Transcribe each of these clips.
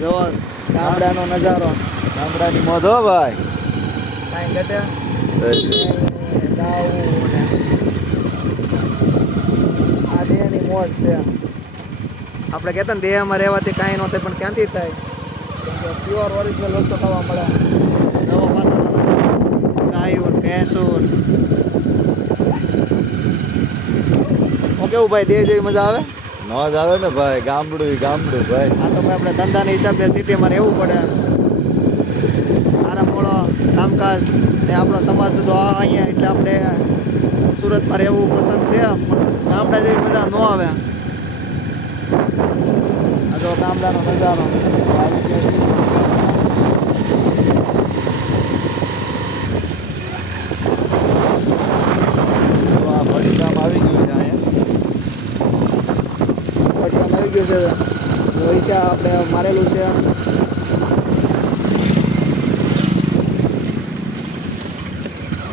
જોવો ગામડાનો નજારો. ગામડાની મોજ હો ભાઈ. કાંઈ આ દેહની મોજ છે. આપણે કહેતા ને દેહમાં રહેવાથી કાંઈ ન થાય પણ ક્યાંથી થાય? પ્યોર ઓરિજિનલ વસ્તુ ખાવા મળે. નવો પાછળ ગાયું ભેંસું. હું કેવું ભાઈ દેહ જેવી મજા આવે? મોજ આવે ને ભાઈ, ગામડું ગામડું ભાઈ. આ તો આપણે ધંધાના હિસાબે સિટીમાં રહેવું પડે. આરામ મોડો કામકાજ ને આપણો સમાજ બધો અહીંયા, એટલે આપણે સુરતમાં રહેવું પસંદ છે. ગામડા જેવી મજા ન આવે. આ જો ગામડાનો નજારો તો આ ફરી ગામ આવી ગયું છે અહીંયા છે. પૈસા આપણે મારેલું છે.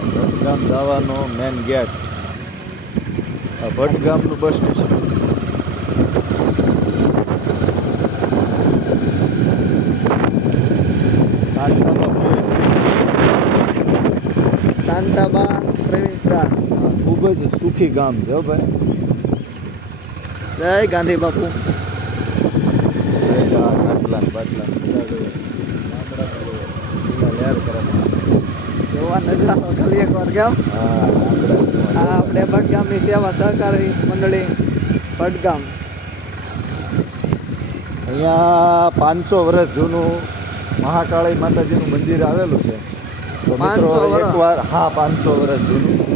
ભટગામ જવાનો મેન ગેટ આ ભટગામનું બસ સ્ટેશન શાંતાબા પ્રવેશ પ્રવેશદ્વાર ખૂબ જ સુખી ગામ છે ભાઈ. જય ગાંધી બાપુ. બાટલા. જોવા નજારો ખાલી એક વાર ગામ હા આપણે ભટગામની સેવા સહકારી મંડળી ભટગામ અહીંયા પાંચસો વર્ષ જૂનું મહાકાળી માતાજીનું મંદિર આવેલું છે. તો મિત્રો 500 એકવાર હા પાંચસો વર્ષ જૂનું.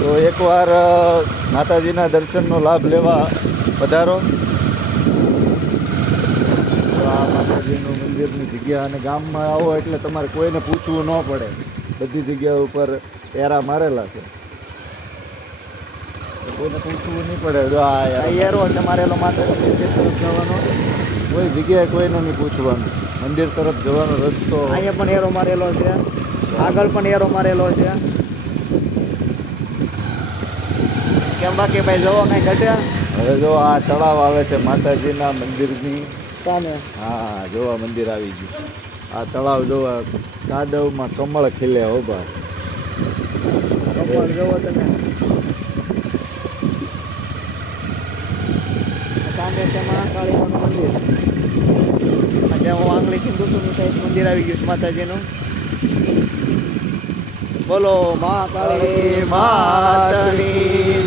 તો એકવાર માતાજીના દર્શનનો લાભ લેવા પધારો. તો આ માતાજીનું મંદિરની જગ્યા અને ગામમાં આવો એટલે તમારે કોઈને પૂછવું ન પડે. બધી જગ્યા ઉપર એરા મારેલા છે. કોઈને પૂછવું નહીં પડે. જો આ એરા છે મારેલો તરફ જવાનો. કોઈ જગ્યાએ કોઈને નહીં પૂછવાનું. મંદિર તરફ જવાનો રસ્તો. અહીંયા પણ એરો મારેલો છે. આગળ પણ એરો મારેલો છે. કેમ બાકી ભાઈ જવો કઈ ઘટે? હવે જો આ તળાવ આવે છે માતાજીના મંદિરની. સામે. હા જોવા મંદિર આવી ગયું. આ તળાવ જોવા કાદવમાં કમળ ખીલે હો બા. કમળ જવો તમે. સામે છે મહાકાળીમાનું મંદિર. આજે હું આંગળી સાહેબ મંદિર આવી ગયું છે માતાજીનું. બોલો માતની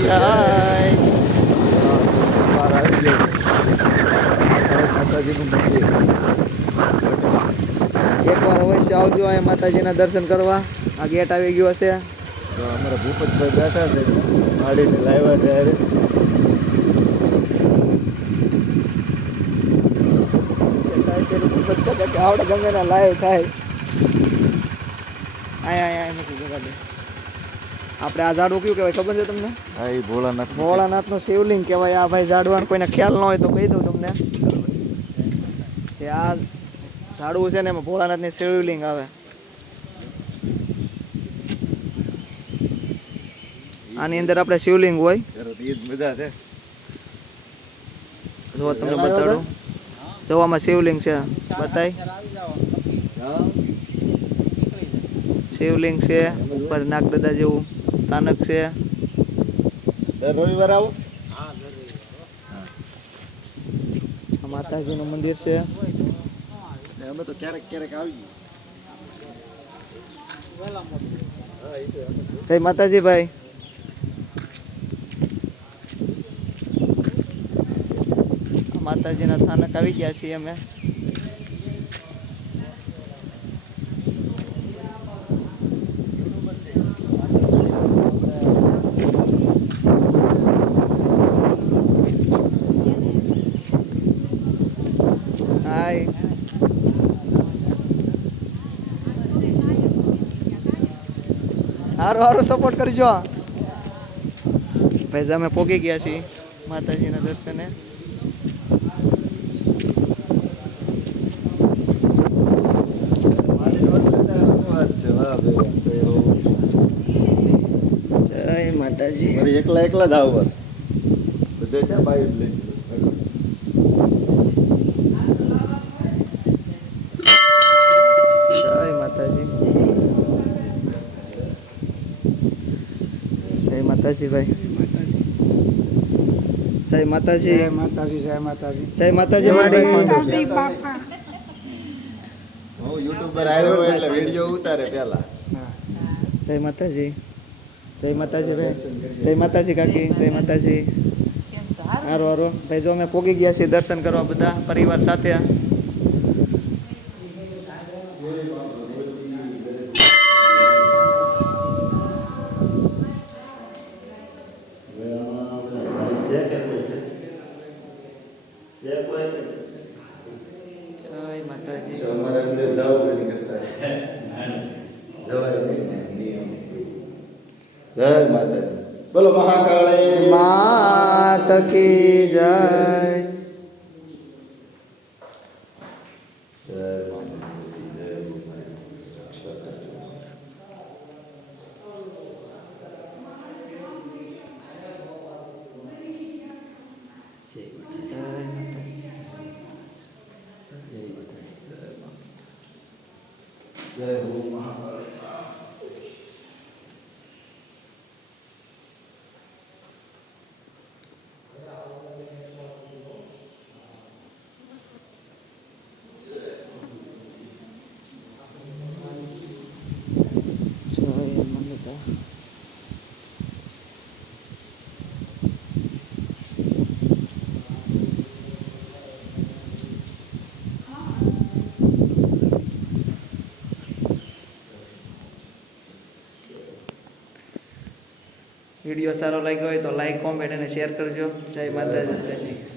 જય. આવી ગયું હવે માતાજીનું મંદિર એકવાર અવશ્ય આવજો અહીંયા માતાજીના દર્શન કરવા. આ ગેટ આવી ગયો હશે. તો અમારા ભૂપતભાઈ બેઠા છે. ગાડીને લાવ્યા છે અરે આવડે ગમે લાઈવ થાય. આયા આયા મૂકી દો. ગાડી. આપણે આ ઝાડવું કયું કહેવાય? ખબર છે તમને? હા એ ભોળાનાથ ભોળાનાથનું શિવલિંગ કહેવાય. આ ભાઈ ઝાડવાનું કોઈને ખ્યાલ ન હોય તો કહી દઉં તમને. જે આ ઝાડવું છે ને એમાં ભોળાનાથની શિવલિંગ આવે. આની અંદર આપણે શિવલિંગ હોય. મજા છે. જો તમને બતાડું. જોવામાં શિવલિંગ છે. બતાય. શિવલિંગ છે ઉપર નાગદાદા જેવું સ્થાનક છે. દર રવિવાર આવો? આ માતાજીનું મંદિર છે. ને અમે તો ક્યારેક ક્યારેક આવી જય માતાજી ભાઈ આ માતાજીના સ્થાનક આવી ગયા છીએ અમે હાય હારું સારું સપોર્ટ કરજો ભાઈ અમે પોગી ગયા છીએ માતાજીના દર્શને. જય માતાજી. મારે એકલા એકલા જ આવવા બધે ક્યાં બાઈક લઈને ભાઈ જય માતાજી. જય માતાજી જય માતાજી. જય માતાજી વાડી હું યુટ્યુબર આવ્યો એટલે વીડિયો ઉતારે પહેલા. જય માતાજી. જય માતાજી ભાઈ જય માતાજી કાકી. જય માતાજી. હારો હારો. ભાઈ જો અમે પોગી ગયા છીએ દર્શન કરવા બધા પરિવાર સાથે. જય માતાજી અમારે અંદર જવું નહીં કરતા. જવાય નહીં નિયમ. જય માતાજી. બોલો મહાકાળે. માત કી જય. જય હો મહાકાળ જય માતા વીડિયો સારો લાગ્યો હોય તો લાઈક કોમેન્ટ અને શેર કરજો. જય માતાજી.